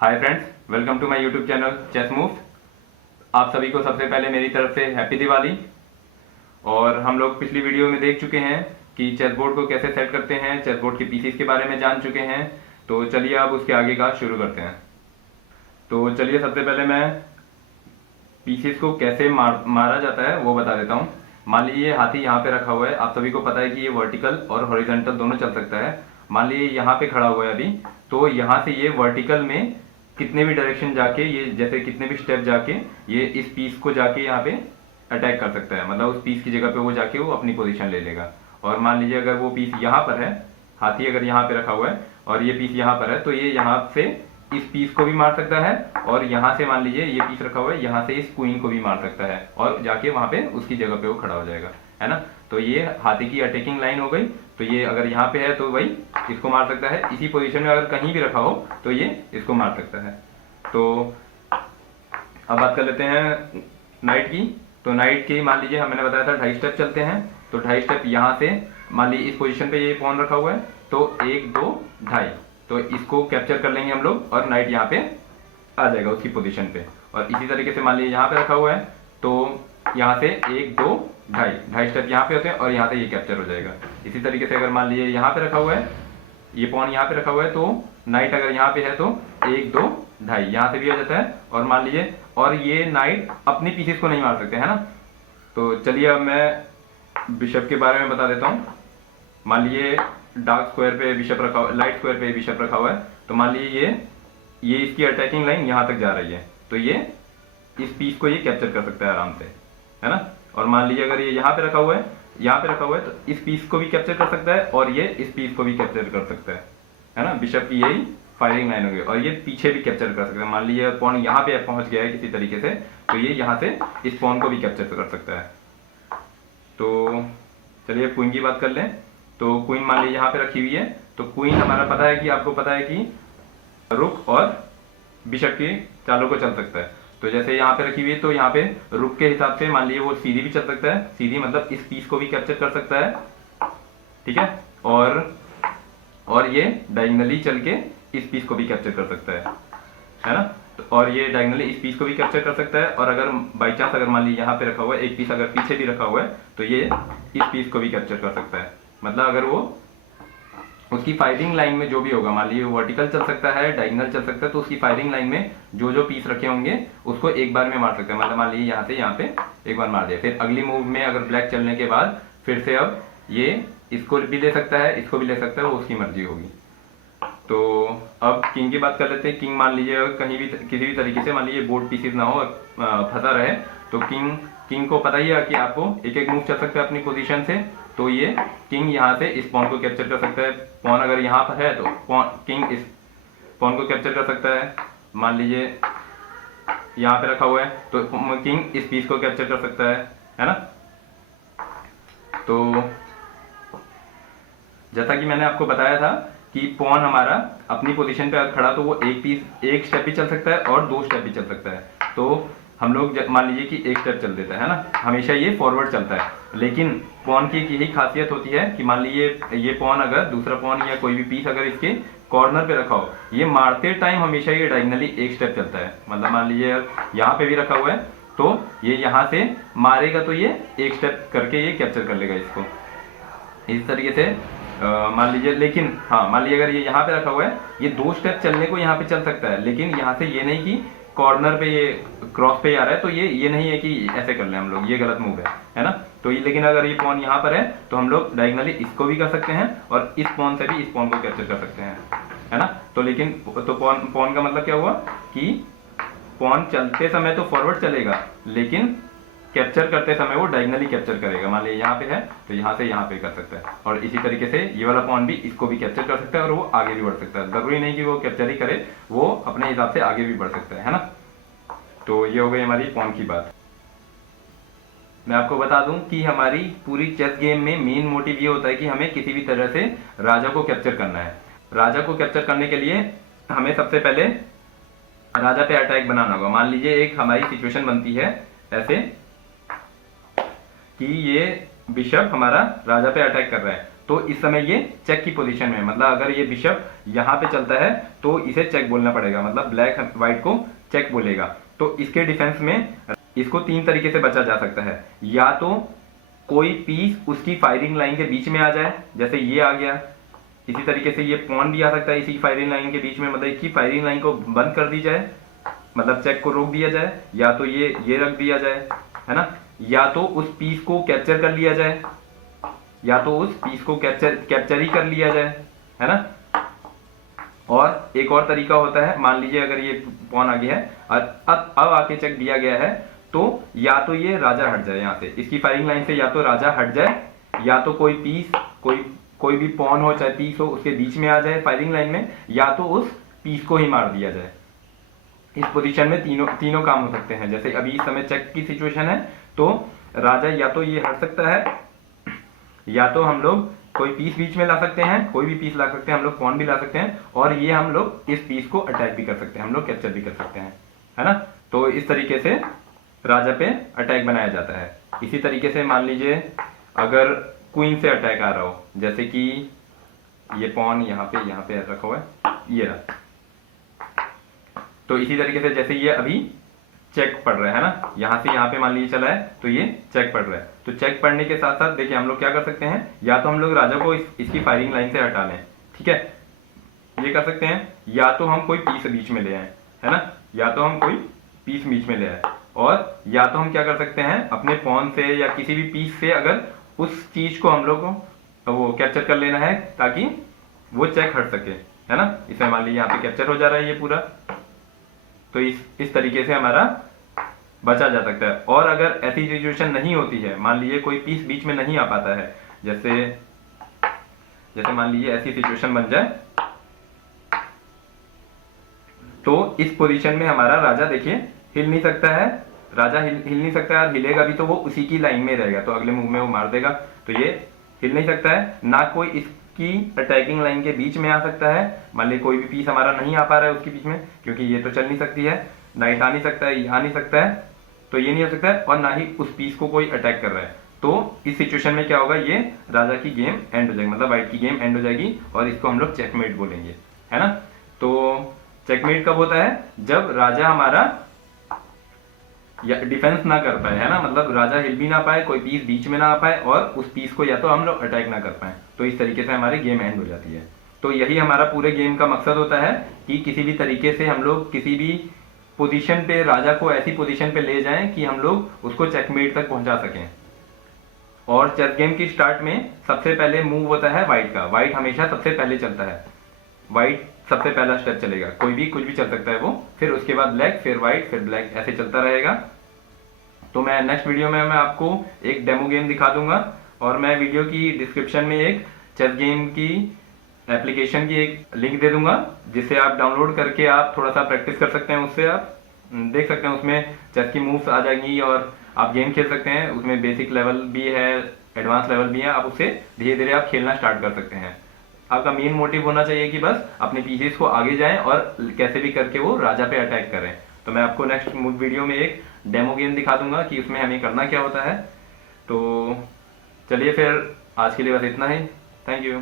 Hi friends, welcome to my YouTube channel chess moves. आप सभी को सबसे पहले मेरी तरफ से हैप्पी दिवाली। और हम लोग पिछली वीडियो में देख चुके हैं कि चेस बोर्ड को कैसे सेट करते हैं, चेस बोर्ड के पीसीस के बारे में जान चुके हैं। तो चलिए अब उसके आगे का शुरू करते हैं। तो चलिए सबसे पहले मैं पीसीस को कैसे मारा जाता है वो बता देता हूँ। मान लीजिए हाथी यहाँ पे रखा हुआ है। आप सभी को पता है कि ये वर्टिकल और हॉरिजॉन्टल दोनों चल सकता है। मान लीजिए यहाँ पे खड़ा हुआ है अभी, तो यहाँ से ये वर्टिकल में कितने भी डायरेक्शन जाके, ये जैसे कितने भी स्टेप जाके ये इस पीस को जाके यहाँ पे अटैक कर सकता है। मतलब उस पीस की जगह पे वो जाके वो अपनी पोजीशन ले लेगा। और मान लीजिए अगर वो पीस यहाँ पर है, हाथी अगर यहाँ पे रखा हुआ है और ये पीस यहाँ पर है, तो ये यहाँ से इस पीस को भी मार सकता है और यहाँ से मान लीजिए ये पीस रखा हुआ है, यहाँ से इस क्वीन को भी मार सकता है और जाके वहां पे उसकी जगह पे वो खड़ा हो जाएगा, है ना। तो ये हाथी की अटैकिंग लाइन हो गई। तो ये अगर यहाँ पे है तो भाई इसको मार सकता है। इसी पोजीशन में अगर कहीं भी रखा हो तो ये इसको मार सकता है। तो अब बात कर लेते हैं नाइट की। तो नाइट की मान लीजिए मैंने बताया था 2.5 स्टेप चलते हैं। तो 2.5 स्टेप यहाँ से मान लीजिए इस पोजीशन पे ये पॉन रखा हुआ है, तो 1 2 2.5, तो इसको कैप्चर कर लेंगे हम लोग और नाइट यहाँ पे आ जाएगा उसकी पोजीशन पे। और इसी तरीके से मान लीजिए यहाँ पे रखा हुआ है, तो यहाँ से 1 2 2.5 स्टेप यहाँ पे होते हैं और यहाँ से ये कैप्चर हो जाएगा। इसी तरीके से अगर मान लीजिए यहाँ पे रखा हुआ है, ये पॉन यहाँ पे रखा हुआ है, तो नाइट अगर यहाँ पे है तो 1 2 2.5 यहाँ से भी हो जाता है। और मान लीजिए, और ये नाइट अपनी पीसेस को नहीं मार सकते, है ना। तो चलिए अब मैं बिशप के बारे में बता देता हूँ। मान लीजिए डार्क स्क्वायर पे बिशप रखा हुआ, लाइट स्क्वायर पे बिशप रखा हुआ है, तो मान लीजिए ये इसकी अटैकिंग लाइन यहाँ तक जा रही है, तो ये इस पीस को ये कैप्चर कर सकता है आराम से, है ना। और मान लीजिए अगर ये यहाँ पे रखा हुआ है, यहाँ पे रखा हुआ है, तो इस पीस को भी कैप्चर कर सकता है और ये इस पीस को भी कैप्चर कर सकता है ना। बिशप की यही फायरिंग लाइन होगी। और ये पीछे भी कैप्चर कर सकता है। मान लीजिए पॉन यहाँ पे पहुंच गया है किसी तरीके से, तो ये यहाँ से इस पॉन को भी कैप्चर कर सकता है। तो चलिए क्वीन की बात कर लें। तो क्वीन मान लीजिए यहाँ पे रखी हुई है, तो क्वीन हमारा पता है कि, आपको पता है कि रुक और बिशप की चालों को चल सकता है। तो जैसे यहाँ पे रखी हुई है, तो यहाँ पे रुक के हिसाब से मान लीजिए वो सीधी भी चल सकता है। सीधी मतलब इस पीस को भी कैप्चर कर सकता है, ठीक है। और ये डायगोनली चल के इस पीस को भी कैप्चर कर सकता है ना। तो और ये डायगोनली इस पीस को भी कैप्चर कर सकता है। और अगर बाई चांस अगर मान लीजिए यहाँ पे रखा हुआ है, एक पीस अगर पीछे भी रखा हुआ है, तो ये इस पीस को भी कैप्चर कर सकता है। मतलब अगर वो उसकी फायरिंग लाइन में जो भी होगा, मान लीजिए वर्टिकल चल सकता है, डायगोनल चल सकता है, तो उसकी फायरिंग लाइन में जो जो पीस रखे होंगे उसको एक बार में मार सकता है। मतलब मान लीजिए यहाँ से यहाँ पे एक बार मार दिया, फिर अगली मूव में अगर ब्लैक चलने के बाद फिर से अब ये इसको भी ले सकता है, इसको भी ले सकता है, वो उसकी मर्जी होगी। तो अब किंग की बात कर लेते हैं। किंग मान लीजिए कहीं भी किसी भी तरीके से मान लीजिए बोर्ड पीसेस ना हो, फंसा रहे, तो किंग को पता ही है कि आपको एक एक मूव चल सकता है अपनी पोजीशन से। तो ये किंग यहाँ से इस पॉन को कैप्चर कर सकता है। पॉन अगर यहाँ पर है तो किंग इस पॉन को कैप्चर कर सकता है। मान लीजिए यहाँ पे रखा हुआ है, तो किंग इस पीस को कैप्चर कर सकता है ना। तो जैसा कि मैंने आपको बताया था कि पॉन हमारा अपनी पोजीशन पे खड़ा, तो वो एक स्टेप भी चल सकता है और 2 स्टेप भी चल सकता है। तो हम लोग मान लीजिए कि 1 स्टेप चल देता है ना, हमेशा ये फॉरवर्ड चलता है। लेकिन पॉन की यही खासियत होती है कि मान लीजिए ये पॉन अगर दूसरा पॉन या कोई भी पीस अगर इसके कॉर्नर पे रखा हो, ये मारते टाइम हमेशा ये डायगोनली 1 स्टेप चलता है। मतलब मान लीजिए यहाँ पे भी रखा हुआ है, तो ये यहाँ से मारेगा तो ये 1 स्टेप करके ये कैप्चर कर लेगा इसको, इस तरीके से। मान लीजिए, लेकिन हाँ मान लीजिए अगर ये यहाँ पे रखा हुआ है, ये 2 स्टेप चलने को यहाँ पे चल सकता है, लेकिन यहाँ से ये नहीं कि कॉर्नर पे ये क्रॉस पे आ रहा है, तो ये नहीं है कि ऐसे कर ले हम लोग, ये गलत मूव है ना। तो ये, लेकिन अगर ये पॉन यहाँ पर है तो हम लोग डायगोनली इसको भी कर सकते हैं और इस पॉन से भी इस पॉन को कैप्चर कर सकते हैं, है ना। तो लेकिन तो पॉन का मतलब क्या हुआ कि पॉन चलते समय तो फॉरवर्ड चलेगा, लेकिन कैप्चर करते समय वो डायगोनली कैप्चर करेगा। मान लीजिए यहाँ पे है तो यहाँ से यहाँ पे कर सकता है। और इसी तरीके से ये वाला पॉन भी इसको भी कैप्चर कर सकता है और वो आगे भी बढ़ सकता है। जरूरी नहीं कि वो कैप्चर ही करे, वो अपने हिसाब से आगे भी बढ़ सकता है ना। तो ये हो गई हमारी पॉन की बात। मैं आपको बता दूं कि हमारी पूरी चेस गेम में मेन मोटिव ये होता है कि हमें किसी भी तरह से राजा को कैप्चर करना है। राजा को कैप्चर करने के लिए हमें सबसे पहले राजा पे अटैक बनाना होगा। मान लीजिए एक हमारी सिचुएशन बनती है ऐसे कि ये बिशप हमारा राजा पे अटैक कर रहा है, तो इस समय ये चेक की पोजीशन में है, मतलब अगर ये बिशप यहाँ पे चलता है तो इसे चेक बोलना पड़ेगा, मतलब ब्लैक व्हाइट को चेक बोलेगा। तो इसके डिफेंस में इसको 3 तरीके से बचा जा सकता है, या तो कोई पीस उसकी फायरिंग लाइन के बीच में आ जाए, जैसे ये आ गया, इसी तरीके से ये पॉन भी आ सकता है इसी फायरिंग लाइन के बीच में, मतलब इसकी फायरिंग लाइन को बंद कर दी जाए, मतलब चेक को रोक दिया जाए, या तो ये रख दिया जाए, है ना, या तो उस पीस को कैप्चर कर लिया जाए, या तो उस पीस को कैप्चर ही कर लिया जाए, है ना। और एक और तरीका होता है, मान लीजिए अगर ये पॉन आ गया है और अब आके चेक दिया गया है, तो या तो ये राजा हट जाए यहाँ से, इसकी फायरिंग लाइन से या तो राजा हट जाए, या तो कोई पीस कोई भी पॉन हो चाहे पीस हो उसके बीच में आ जाए फायरिंग लाइन में, या तो उस पीस को ही मार दिया जाए। इस पोजीशन में तीनों काम हो सकते हैं। जैसे अभी इस समय चेक की सिचुएशन है तो राजा या तो ये हट सकता है, या तो हम लोग कोई पीस बीच में ला सकते हैं, कोई भी पीस ला सकते हैं, हम लोग पॉन भी ला सकते हैं, और ये हम लोग इस पीस को अटैक भी कर सकते हैं, हम लोग कैप्चर भी कर सकते हैं, है ना। तो इस तरीके से राजा पे अटैक बनाया जाता है। इसी तरीके से मान लीजिए अगर क्वीन से अटैक आ रहा हो, जैसे कि ये पॉन यहाँ पे रखा हुआ है, ये रहा, तो इसी तरीके से जैसे ये अभी चेक पड़ रहा है ना, यहाँ से यहाँ पे मान लीजिए चला है तो ये चेक पड़ रहा है, तो चेक पड़ने के साथ साथ देखिए हम लोग क्या कर सकते हैं, या तो हम लोग राजा को इसकी फायरिंग लाइन से हटा लें, ठीक है, ये कर सकते हैं, या तो हम कोई पीस बीच में ले आए, है ना, या तो हम कोई पीस बीच में ले आए, और या तो हम क्या कर सकते हैं अपने पॉन से या किसी भी पीस से अगर उस चीज को हम लोग को वो कैप्चर कर लेना है ताकि वो चेक हट सके, है ना। इसमें मान लीजिए यहाँ पे कैप्चर हो जा रहा है ये पूरा, तो इस तरीके से हमारा बचा जा सकता है। और अगर ऐसी सिचुएशन नहीं होती है, मान लीजिए कोई पीस बीच में नहीं आ पाता है, जैसे मान लीजिए ऐसी सिचुएशन बन जाए, तो इस पोजीशन में हमारा राजा देखिए हिल नहीं सकता है, राजा हिल नहीं सकता है, और हिलेगा भी तो वो उसी की लाइन में रहेगा, तो अगले मूव में वो मार देगा, तो ये हिल नहीं सकता है, ना कोई इसकी अटैकिंग लाइन के बीच में आ सकता है। मान लीजिए कोई भी पीस हमारा नहीं आ पा रहा है उसके बीच में, क्योंकि ये तो चल नहीं सकती है, नाइट आ नहीं सकता है, यहाँ नहीं सकता है, तो ये नहीं हो सकता है, और ना ही उस पीस को कोई अटैक कर रहा है। तो इस सिचुएशन में क्या होगा, ये राजा की गेम एंड हो जाएगी, मतलब व्हाइट की गेम एंड हो जाएगी, और इसको हम लोग चेकमेट बोलेंगे, है ना। तो चेकमेट कब होता है, जब राजा हमारा या डिफेंस ना कर पाए, है ना, मतलब राजा हिल भी ना पाए, कोई पीस बीच में ना आ पाए, और उस पीस को या तो हम लोग अटैक ना कर पाए, तो इस तरीके से हमारी गेम एंड हो जाती है। तो यही हमारा पूरे गेम का मकसद होता है कि किसी भी तरीके से हम लोग किसी भी पोजीशन पे राजा को ऐसी पोजीशन पे ले जाएं कि हम लोग उसको चेकमेट तक पहुंचा सकें। और चेस गेम की स्टार्ट में सबसे पहले मूव होता है व्हाइट का, व्हाइट हमेशा सबसे पहले चलता है, व्हाइट सबसे पहला स्टेप चलेगा, कोई भी कुछ भी चल सकता है वो, फिर उसके बाद ब्लैक, फिर व्हाइट, फिर ब्लैक, ऐसे चलता रहेगा। तो मैं नेक्स्ट वीडियो में मैं आपको एक डेमो गेम दिखा दूंगा, और मैं वीडियो की डिस्क्रिप्शन में एक चेस गेम की एप्लीकेशन की एक लिंक दे दूंगा, जिससे आप डाउनलोड करके आप थोड़ा सा प्रैक्टिस कर सकते हैं, उससे आप देख सकते हैं, उसमें चेस की मूव्स आ जाएंगी और आप गेम खेल सकते हैं। उसमें बेसिक लेवल भी है, एडवांस लेवल भी है, आप उससे धीरे धीरे आप खेलना स्टार्ट कर सकते हैं। आपका मेन मोटिव होना चाहिए कि बस अपने पीसेस को आगे जाएं और कैसे भी करके वो राजा पे अटैक करें। तो मैं आपको नेक्स्ट वीडियो में एक डेमो गेम दिखा दूंगा कि उसमें हमें करना क्या होता है। तो चलिए फिर आज के लिए बस इतना ही, थैंक यू।